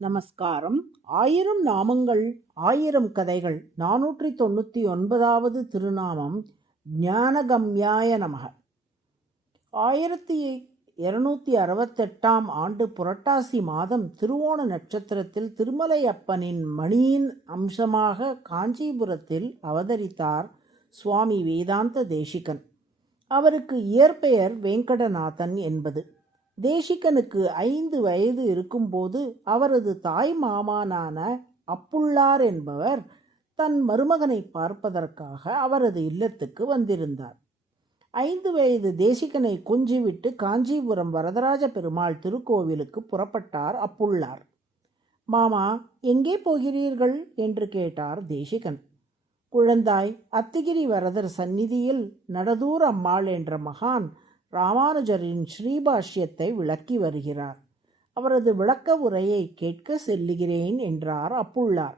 நமஸ்காரம். 1000 நாமங்கள் 1000 கதைகள் 499வது திருநாமம் ஞானகம்யாய நமக. 1268ஆம் ஆண்டு புரட்டாசி மாதம் திருவோண நட்சத்திரத்தில் திருமலையப்பனின் மணியின் அம்சமாக காஞ்சிபுரத்தில் அவதரித்தார் சுவாமி வேதாந்த தேசிகன். அவருக்கு இயற்பெயர் வெங்கடநாதன் என்பது. தேசிகனுக்கு 5 வயது இருக்கும்போது அவரது தாய் மாமானான அப்புள்ளார் என்பவர் தன் மருமகனை பார்ப்பதற்காக அவரது இல்லத்துக்கு வந்திருந்தார். 5 வயது தேசிகனை கொஞ்சிவிட்டு காஞ்சிபுரம் வரதராஜ பெருமாள் திருக்கோவிலுக்கு புறப்பட்டார் அப்புள்ளார். மாமா, எங்கே போகிறீர்கள் என்று கேட்டார் தேசிகன். குழந்தாய், அத்திகிரி வரதர் சந்நிதியில் நடதூர் அம்மாள் என்ற மகான் ராமானுஜரின் ஸ்ரீபாஷ்யத்தை விளக்கி வருகிறார். அவரது விளக்க உரையை கேட்க செல்லுகிறேன் என்றார் அப்புள்ளார்.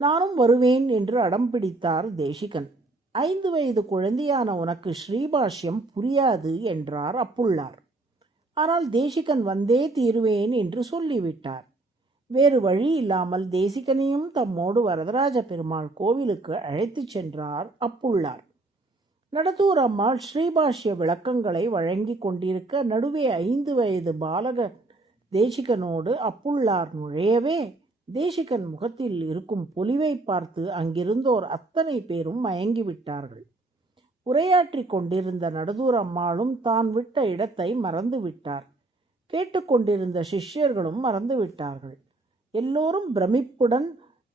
நானும் வருவேன் என்று அடம் பிடித்தார் தேசிகன். 5 வயது குழந்தையான உனக்கு ஸ்ரீபாஷ்யம் புரியாது என்றார் அப்புள்ளார். ஆனால் தேசிகன் வந்தே தீருவேன் என்று சொல்லிவிட்டார். வேறு வழி இல்லாமல் தேசிகனையும் தம்மோடு வரதராஜ பெருமாள் கோவிலுக்கு அழைத்துச் சென்றார் அப்புள்ளார். நடதூர் அம்மாள் ஸ்ரீபாஷ்ய விளக்கங்களை வழங்கி கொண்டிருக்க நடுவே 5 வயது பாலக தேசிகனோடு அப்புள்ளார் நுழையவே தேசிகன் முகத்தில் இருக்கும் பொலிவை பார்த்து அங்கிருந்தோர் அத்தனை பேரும் மயங்கிவிட்டார்கள். உரையாற்றி கொண்டிருந்த நடதூர் அம்மாளும் தான் விட்ட இடத்தை மறந்து விட்டார். கேட்டுக்கொண்டிருந்த சிஷ்யர்களும் மறந்துவிட்டார்கள். எல்லோரும் பிரமிப்புடன்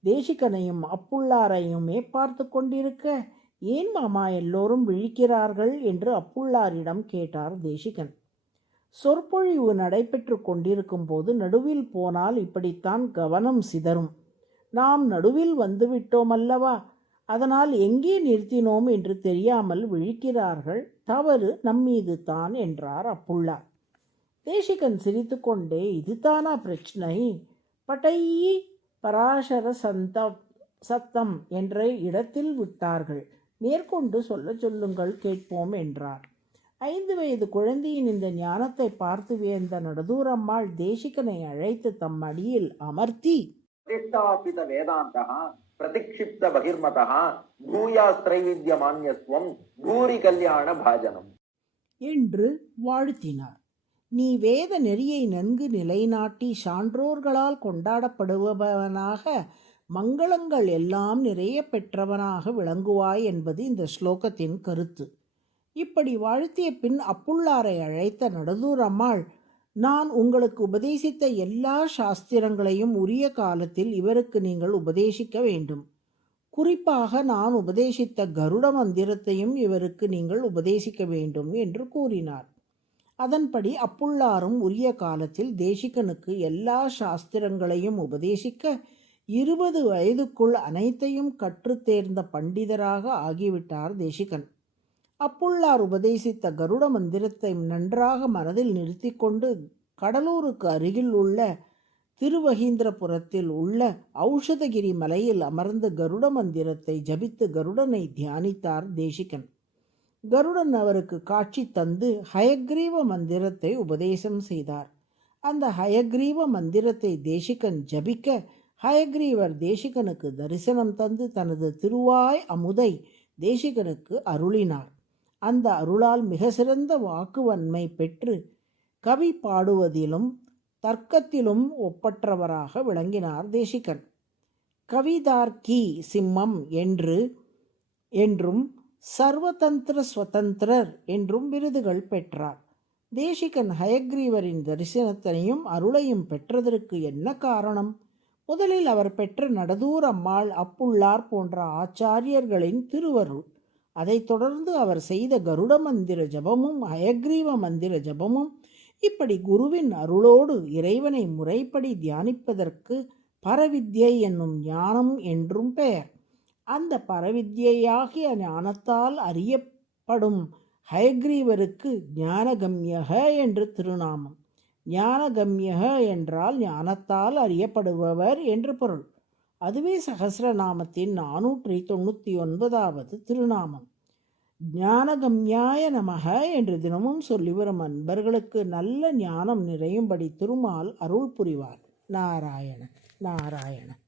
தேசிகனையும் அப்புள்ளாரையுமே பார்த்து கொண்டிருக்க, ஏன் மாமா எல்லோரும் விழிக்கிறார்கள் என்று அப்புள்ளாரிடம் கேட்டார் தேசிகன். சொற்பொழிவு நடைபெற்று கொண்டிருக்கும் போது நடுவில் போனால் இப்படித்தான் கவனம் சிதறும். நாம் நடுவில் வந்துவிட்டோமல்லவா, அதனால் எங்கே நிறுத்தினோம் என்று தெரியாமல் விழிக்கிறார்கள். தவறு நம்மீது தான் என்றார் அப்புள்ளார். தேசிகன் சிரித்து கொண்டே, இதுதானா பிரச்சனை? பட்டையி பராசர சத்தம் என்ற இடத்தில் விட்டார்கள். மேற்கொண்டு சொல்லுங்கள், கேட்போம் என்றார். 5 வயது குழந்தையின் இந்த ஞானத்தை பார்த்து வியந்த நடதூரம்மாள் தேசிகனை அழைத்து தம் அடியில் அமர்த்தி, வேதாந்தா பிரதிக்ஷிப்த பகிர்மதா பூயாஸ்திரைவித்ய மான்யஸ்வம் பூரி கல்யாண பாஜனம் என்று வாழ்த்தினார். நீ வேத நெறியை நன்கு நிலைநாட்டி சான்றோர்களால் கொண்டாடப்படுபவனாக மங்களங்கள் எல்லாம் நிறைய பெற்றவனாக விளங்குவாய் என்பது இந்த ஸ்லோகத்தின் கருத்து. இப்படி வாழ்த்திய பின் அப்புள்ளாரை அழைத்த நடதூர் அம்மாள், நான் உங்களுக்கு உபதேசித்த எல்லா சாஸ்திரங்களையும் உரிய காலத்தில் இவருக்கு நீங்கள் உபதேசிக்க வேண்டும். குறிப்பாக நான் உபதேசித்த கருட மந்திரத்தையும் இவருக்கு நீங்கள் உபதேசிக்க வேண்டும் என்று கூறினார். அதன்படி அப்புள்ளாரும் உரிய காலத்தில் தேசிகனுக்கு எல்லா சாஸ்திரங்களையும் உபதேசிக்க 20 வயதுக்குள் அனைத்தையும் கற்று தேர்ந்த பண்டிதராக ஆகிவிட்டார் தேசிகன். அப்புள்ளார் உபதேசித்த கருட மந்திரத்தை நன்றாக மனதில் நிறுத்தி கொண்டு கடலூருக்கு அருகில் உள்ள திருவகீந்திரபுரத்தில் உள்ள ஔஷதகிரி மலையில் அமர்ந்து கருட மந்திரத்தை ஜபித்து கருடனை தியானித்தார் தேசிகன். கருடன் அவருக்கு காட்சி தந்து ஹயக்ரீவ மந்திரத்தை உபதேசம் செய்தார். அந்த ஹயக்ரீவ மந்திரத்தை தேசிகன் ஜபிக்க ஹயக்ரீவர் தேசிகனுக்கு தரிசனம் தந்து தனது திருவாய் அமுதை தேசிகனுக்கு அருளினார். அந்த அருளால் மிக சிறந்த வாக்குவன்மை பெற்று கவி பாடுவதிலும் தர்க்கத்திலும் ஒப்பற்றவராக விளங்கினார் தேசிகன். கவிதார்க்கி சிம்மம் என்றும் சர்வதந்திர ஸ்வதந்திரர் என்றும் விருதுகள் பெற்றார். தேசிகன் ஹயக்ரீவரின் தரிசனத்தையும் அருளையும் பெற்றதற்கு என்ன காரணம்? முதலில் அவர் பெற்ற நடதூர் அம்மாள், அப்புள்ளார் போன்ற ஆச்சாரியர்களின் திருவருள். அதைத் தொடர்ந்து அவர் செய்த கருட மந்திர ஜபமும் ஹயக்ரீவ மந்திர ஜபமும். இப்படி குருவின் அருளோடு இறைவனை முறைப்படி தியானிப்பதற்கு பரவித்யை என்னும் ஞானம் என்றும் பெயர். அந்த பரவித்யாகிய ஞானத்தால் அறியப்படும் ஹயக்ரீவருக்கு ஞானகம்யக என்று திருநாமம். ஞானகம்யக என்றால் ஞானத்தால் அறியப்படுபவர் என்று பொருள். அதுவே சகசிரநாமத்தின் 499வது திருநாமம். ஞானகம்யாய நமக என்று தினமும் சொல்லி வரும் அன்பர்களுக்கு நல்ல ஞானம் நிறையும்படி திருமால் அருள் புரிவார். நாராயண நாராயண.